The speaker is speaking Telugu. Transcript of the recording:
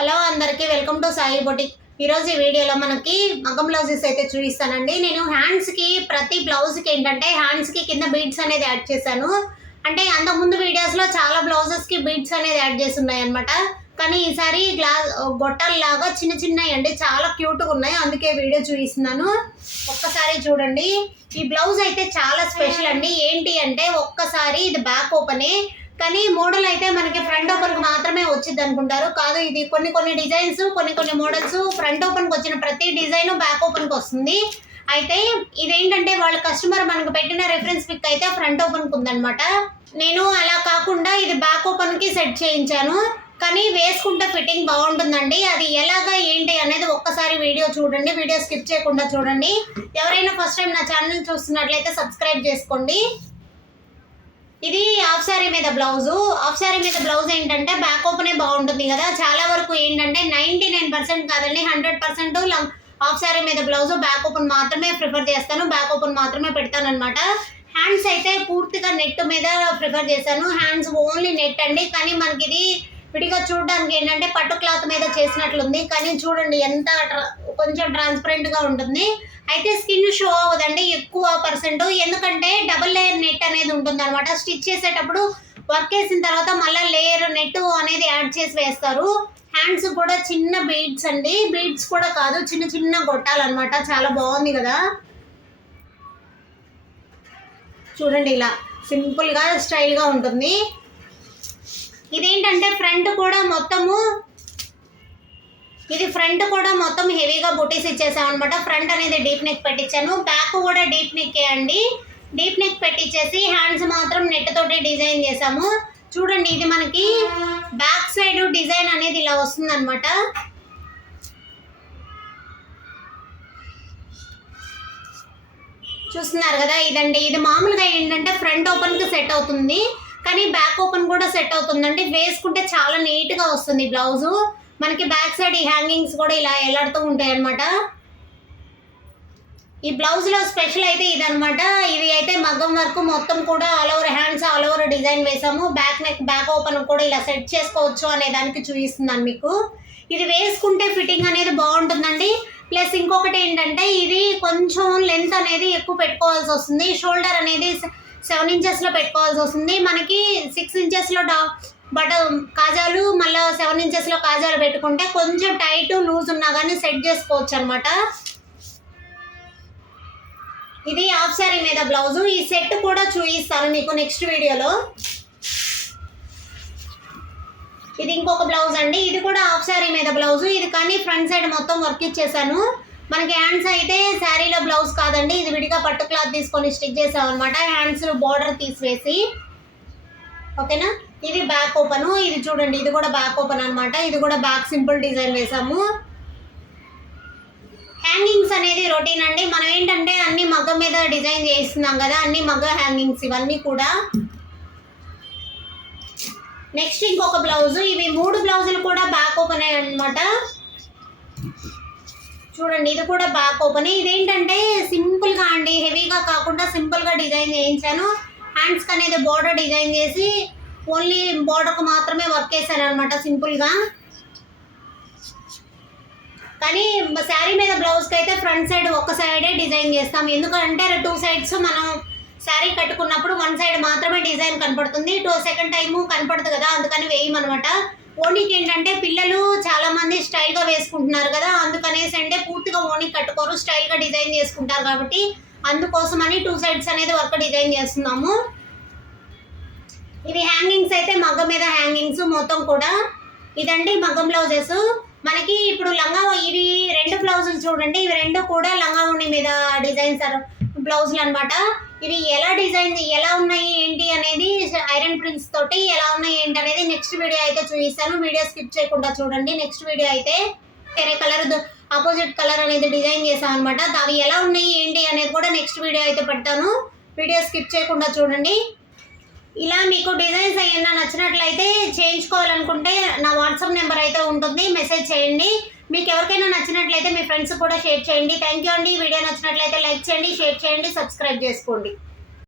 హలో అందరికీ వెల్కమ్ టు సాయి బొటిక్. ఈరోజు ఈ వీడియోలో మనకి మగ్గం బ్లౌజెస్ అయితే చూపిస్తానండి. నేను హ్యాండ్స్కి ప్రతి బ్లౌజ్కి ఏంటంటే హ్యాండ్స్కి కింద బీడ్స్ అనేది యాడ్ చేశాను. అంటే అంతకుముందు వీడియోస్లో చాలా బ్లౌజెస్కి బీడ్స్ అనేది యాడ్ చేసి ఉన్నాయి అనమాట. కానీ ఈసారి గొట్టాలలాగా చిన్న చిన్నవి అండి, చాలా క్యూట్గా ఉన్నాయి, అందుకే వీడియో చూపిస్తున్నాను. ఒక్కసారి చూడండి. ఈ బ్లౌజ్ అయితే చాలా స్పెషల్ అండి. ఏంటి అంటే ఒక్కసారి ఇది బ్యాక్ ఓపెనే, కానీ మోడల్ అయితే మనకి ఫ్రంట్ ఓపెన్కి మాత్రమే వచ్చింది అనుకుంటారు. కాదు, ఇది కొన్ని డిజైన్స్ కొన్ని మోడల్స్ ఫ్రంట్ ఓపెన్కి వచ్చిన ప్రతి డిజైన్ బ్యాక్ ఓపెన్కి వస్తుంది. అయితే ఇదేంటంటే వాళ్ళ కస్టమర్ మనకు పెట్టిన రెఫరెన్స్ పిక్ అయితే ఫ్రంట్ ఓపెన్కి ఉందనమాట. నేను అలా కాకుండా ఇది బ్యాక్ ఓపెన్కి సెట్ చేయించాను, కానీ వేసుకుంటే ఫిట్టింగ్ బాగుంటుందండి. అది ఎలాగా ఏంటి అనేది ఒక్కసారి వీడియో చూడండి, వీడియో స్కిప్ చేయకుండా చూడండి. ఎవరైనా ఫస్ట్ టైం నా ఛానల్ చూస్తున్నట్లయితే సబ్స్క్రైబ్ చేసుకోండి. ఇది హాఫ్ శారీ మీద బ్లౌజు. హాఫ్ శారీ మీద బ్లౌజ్ ఏంటంటే బ్యాక్ ఓపెనే బాగుంటుంది కదా. చాలా వరకు ఏంటంటే 99% కాదండి 100% హాఫ్ శారీ మీద బ్లౌజు బ్యాక్ ఓపెన్ మాత్రమే ప్రిఫర్ చేస్తాను, బ్యాక్ ఓపెన్ మాత్రమే పెడతాను అనమాట. హ్యాండ్స్ అయితే పూర్తిగా నెట్ మీద ప్రిఫర్ చేశాను. హ్యాండ్స్ ఓన్లీ నెట్ అండి, కానీ మనకి ఇది విడిగా చూడడానికి ఏంటంటే పట్టు క్లాత్ మీద చేసినట్లుంది. కానీ చూడండి ఎంత కొంచెం ట్రాన్స్పరెంట్గా ఉంటుంది. అయితే స్కిన్ షో అవ్వదండి ఎక్కువ పర్సెంట్, ఎందుకంటే డబుల్ లేయర్ నెట్ అనేది ఉంటుంది అనమాట. స్టిచ్ చేసేటప్పుడు వర్క్ వేసిన తర్వాత మళ్ళీ లేయర్ నెట్ అనేది యాడ్ చేసి వేస్తారు. హ్యాండ్స్ కూడా చిన్న బీడ్స్ అండి, బీడ్స్ కూడా కాదు, చిన్న చిన్న గొట్టాలన్నమాట. చాలా బాగుంది కదా. చూడండి ఇలా సింపుల్గా స్టైల్గా ఉంటుంది. ఇదేంటంటే ఫ్రంట్ కూడా మొత్తం హెవీగా బుటీస్ ఇచ్చేసాం అనమాట. ఫ్రంట్ అనేది డీప్ నెక్ పెట్టించాను, బ్యాక్ కూడా డీప్ నెక్ అండి. డీప్ నెక్ పెట్టించేసి హ్యాండ్స్ మాత్రం నెట్ తోటి డిజైన్ చేసాము. చూడండి, ఇది మనకి బ్యాక్ సైడ్ డిజైన్ అనేది ఇలా వస్తుంది అనమాట. చూస్తున్నారు కదా, ఇదండి. ఇది మామూలుగా ఏంటంటే ఫ్రంట్ ఓపెన్కి సెట్ అవుతుంది, కానీ బ్యాక్ ఓపెన్ కూడా సెట్ అవుతుందండి. వేసుకుంటే చాలా నీట్గా వస్తుంది బ్లౌజు. మనకి బ్యాక్ సైడ్ ఈ హ్యాంగింగ్స్ కూడా ఇలా ఎలాడుతూ ఉంటాయి అనమాట. ఈ బ్లౌజ్లో స్పెషల్ అయితే ఇదనమాట. ఇది అయితే మగ్గం వర్క్ మొత్తం కూడా all over hands all over design వేసాము. బ్యాక్ నెక్ బ్యాక్ ఓపెన్ కూడా ఇలా సెట్ చేసుకోవచ్చు అనే దానికి చూపిస్తున్నాను మీకు. ఇది వేసుకుంటే ఫిట్టింగ్ అనేది బాగుంటుందండి. ప్లస్ ఇంకొకటి ఏంటంటే ఇది కొంచెం లెంత్ అనేది ఎక్కువ పెట్టుకోవాల్సి వస్తుంది. షోల్డర్ అనేది 7 ఇంచెస్లో పెట్టుకోవాల్సి వస్తుంది. మనకి 6 ఇంచెస్లో కాజాలు, మళ్ళీ 7 ఇంచెస్లో కాజాలు పెట్టుకుంటే కొంచెం టైట్ లూజ్ ఉన్నా కానీ సెట్ చేసుకోవచ్చు అనమాట. ఇది హాఫ్ శారీ మీద బ్లౌజు. ఈ సెట్ కూడా చూపిస్తాను మీకు నెక్స్ట్ వీడియోలో. ఇది ఇంకొక బ్లౌజ్ అండి. ఇది కూడా హాఫ్ శారీ మీద బ్లౌజు. ఇది కానీ ఫ్రంట్ సైడ్ మొత్తం వర్క్ ఇచ్చేసాను. మనకి హ్యాండ్స్ అయితే శారీలో బ్లౌజ్ కాదండి, ఇది విడిగా పట్టు క్లాత్ తీసుకొని స్టిచ్ చేసాం అనమాట. హ్యాండ్స్ బోర్డర్ తీసివేసి, ఓకేనా. ఇది బ్యాక్ ఓపెన్. ఇది చూడండి, ఇది కూడా బ్యాక్ ఓపెన్ అనమాట. ఇది కూడా బ్యాక్ సింపుల్ డిజైన్ వేసాము. హ్యాంగింగ్స్ అనేది రొటీన్ అండి. మనం ఏంటంటే అన్ని మగ్గం మీద డిజైన్ చేస్తున్నాం కదా, అన్ని మగ్గ హ్యాంగింగ్స్ ఇవన్నీ కూడా. నెక్స్ట్ ఇంకొక బ్లౌజ్. ఇవి 3 బ్లౌజులు కూడా బ్యాక్ ఓపెన్ అనమాట. చూడండి, ఇది కూడా బ్యాక్ ఓపెన్. ఇదేంటంటే సింపుల్గా అండి, హెవీగా కాకుండా సింపుల్గా డిజైన్ చేయించాను. హ్యాండ్స్కి అనేది బోర్డర్ డిజైన్ చేసి ఓన్లీ బోర్డర్కు మాత్రమే వర్క్ చేశాను అనమాట సింపుల్గా. కానీ శారీ మీద బ్లౌజ్కి అయితే ఫ్రంట్ సైడ్ ఒక సైడే డిజైన్ చేస్తాం. ఎందుకంటే 2 సైడ్స్ మనం శారీ కట్టుకున్నప్పుడు 1 సైడ్ మాత్రమే డిజైన్ కనపడుతుంది, సెకండ్ టైము కనపడుతుంది కదా, అందుకని వేయమనమాట. ఓనీకి ఏంటంటే పిల్లలు చాలామంది స్టైల్గా వేసుకుంటున్నారు కదా, అందుకనేసి అంటే పూర్తిగా ఓనీ కట్టుకోరు, స్టైల్గా డిజైన్ చేసుకుంటారు కాబట్టి అందుకోసమని 2 సైడ్స్ అనేది వర్క్ డిజైన్ చేస్తున్నాము. ఇవి హ్యాంగింగ్స్ అయితే మగ్గం మీద హ్యాంగింగ్స్ మొత్తం కూడా. ఇదండి మగ్గం బ్లౌజెస్. మనకి ఇప్పుడు ఇవి 2 బ్లౌజులు చూడండి, ఇవి 2 కూడా లంగా ఓణి మీద డిజైన్స్ బ్లౌజులు అనమాట. ఇవి ఎలా ఉన్నాయి ఏంటి అనేది ఐరన్ ప్రింట్స్ తోటి ఎలా ఉన్నాయి ఏంటి అనేది నెక్స్ట్ వీడియో అయితే చూపిస్తాను. వీడియో స్కిప్ చేయకుండా చూడండి. నెక్స్ట్ వీడియో అయితే వేరే కలర్ ఆపోజిట్ కలర్ అనేది డిజైన్ చేసాం అనమాట. అవి ఎలా ఉన్నాయి ఏంటి అనేది కూడా నెక్స్ట్ వీడియో అయితే పెడతాను. వీడియో స్కిప్ చేయకుండా చూడండి. ఇలా మీకు డిజైన్స్ ఏమైనా నచ్చినట్లయితే చేయించుకోవాలనుకుంటే నా వాట్సాప్ నెంబర్ అయితే ఉంటుంది, మెసేజ్ చేయండి. మీకు ఎవరికైనా నచ్చినట్లయితే మీ ఫ్రెండ్స్ కూడా షేర్ చేయండి. థ్యాంక్ యూ అండి. వీడియో నచ్చినట్లయితే లైక్ చేయండి, షేర్ చేయండి, సబ్స్క్రైబ్ చేసుకోండి.